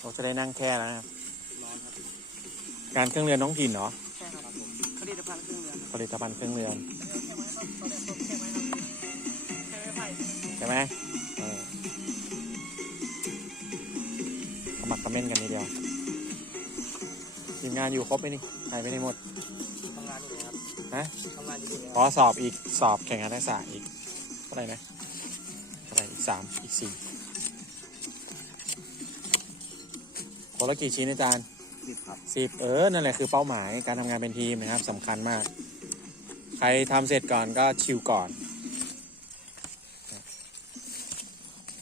เราจะได้นั่งแค่แล้วนะครับ ร้อนครับการเครื่องเรือนท้องถิ่นเนาะใช่ครับผมผลิตภัณฑ์เครื่องเรือนผลิตภัณฑ์เครื่องเรือนแค่ไว้ครับเขาเรียกต้นแค่ไว้ครับใช่ไหมเออขมักเขม้นกันทีเดียว ทีมงานอยู่ครบไหมนี่หายไปไหนหมด ทำงานอยู่ครับฮะ ทำงานอยู่นี่พอสอบอีกสอบแข่งขันทักษะอีกเท่าไหร่นะเท่าไหร่อีกสามอีกสี่ คนละกี่ชิ้นอาจารย์สิบครับสิบเออ นั่นแหละคือเป้าหมายการทำงานเป็นทีมนะครับสำคัญมาก ใครทำเสร็จก่อนก็ชิวก่อน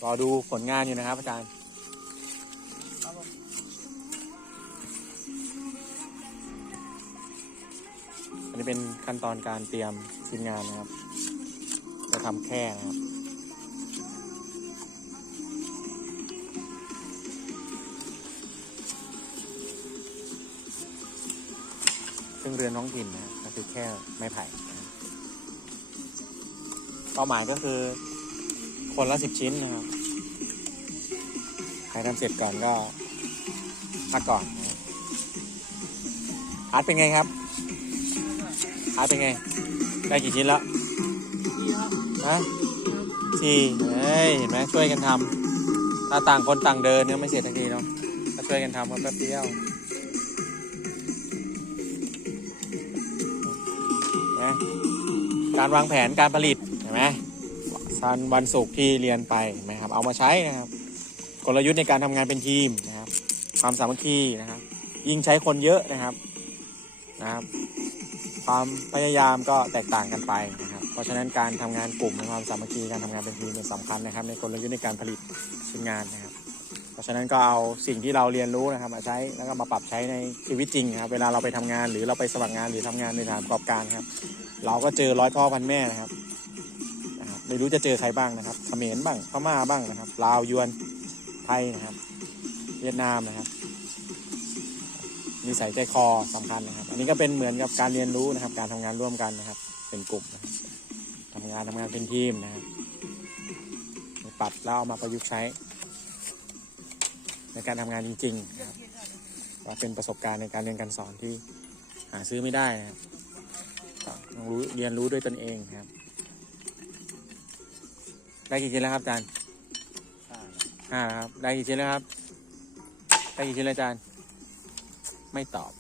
รอดูผลงานอยู่นะครับ อาจารย์ ครับผมอันนี้เป็นขั้นตอนการเตรียมทีมงานนะครับ จะทำแค่นะครับ ซึ่งเรือนท้องถิ่นนะครับก็คือแค่ไม้ไผ่นะครับเป้าหมายก็คือ คนละสิบชิ้นนะครับ ใครทำเสร็จก่อนก็พักก่อนนะครับอาร์ตเป็นไงครับอาร์ตเป็นไง ได้กี่ชิ้นแล้วดีครับฮะสี่เฮ้ยเห็นไหมช่วยกันทำถ้าต่างคนต่างเดินเนี่ยไม่เสร็จทันทีเนาะถ้าช่วยกันทำมันแป๊บเดียว นะการวางแผนการผลิตเห็นไหมสันวันศุกร์ที่เรียนไปนไหมครับ เอามาใช้นะครับ กลยุทธ์ในการทำงานเป็นทีมนะครับ ความสามัคคีนะครับ ยิ่งใช้คนเยอะนะครับนะครับ ความพยายามก็แตกต่างกันไปนะครับ เพราะฉะนั้นการทำงานกลุ่มในความสามัคคีการทำงานเป็นทีมเป็นสำคัญนะครับ ในกลยุทธ์ในการผลิตชิ้นงานนะครับ เพราะฉะนั้นก็เอาสิ่งที่เราเรียนรู้นะครับมาใช้แล้วก็มาปรับใช้ในชีวิตจริงครับ เวลาเราไปทำงานหรือเราไปสมัครงานหรือทำงานในสถานประกอบการครับ เราก็เจอร้อยพ่อพันแม่นะครับนะครับ ไม่รู้จะเจอใครบ้างนะครับเขมรบ้างพม่าบ้างนะครับลาวยวนไทยนะครับ เวียดนามนะครับนิสัยใจคอสำคัญนะครับ อันนี้ก็เป็นเหมือนกับการเรียนรู้นะครับ การทำงานร่วมกันนะครับ เป็นกลุ่มนะครับทำงานทำงานเป็นทีมนะครับปรับแล้วเอามาประยุกต์ใช้ ในการทำงานจริงๆนะครับว่าเป็นประสบการณ์ในการเรียนการสอนที่หาซื้อไม่ได้นะครับก็ต้องรู้เรียนรู้ด้วยตนเองนะครับ ได้กี่ชิ้นแล้วครับอาจารย์อ่าห้าแล้วครับ ได้กี่ชิ้นแล้วครับ ได้กี่ชิ้นแล้วอาจารย์ ไม่ตอบ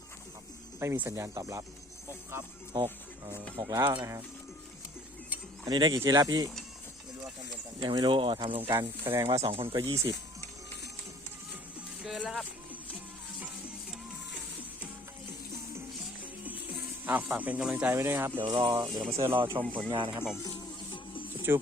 ไม่มีสัญญาณตอบรับหกครับหกเออหกแล้วนะครับ อันนี้ได้กี่ชิ้นแล้วพี่ไม่รู้ว่าทำเรียนกันยังไม่รู้อ๋อทำลงการแสดงว่าสองคนก็ยี่สิบเกินแล้วครับอ้าวฝากเป็นกำลังใจไว้ด้วยครับ เดี๋ยวรอ เดี๋ยวมาเซอร์รอชมผลงานนะครับผม จุ๊บ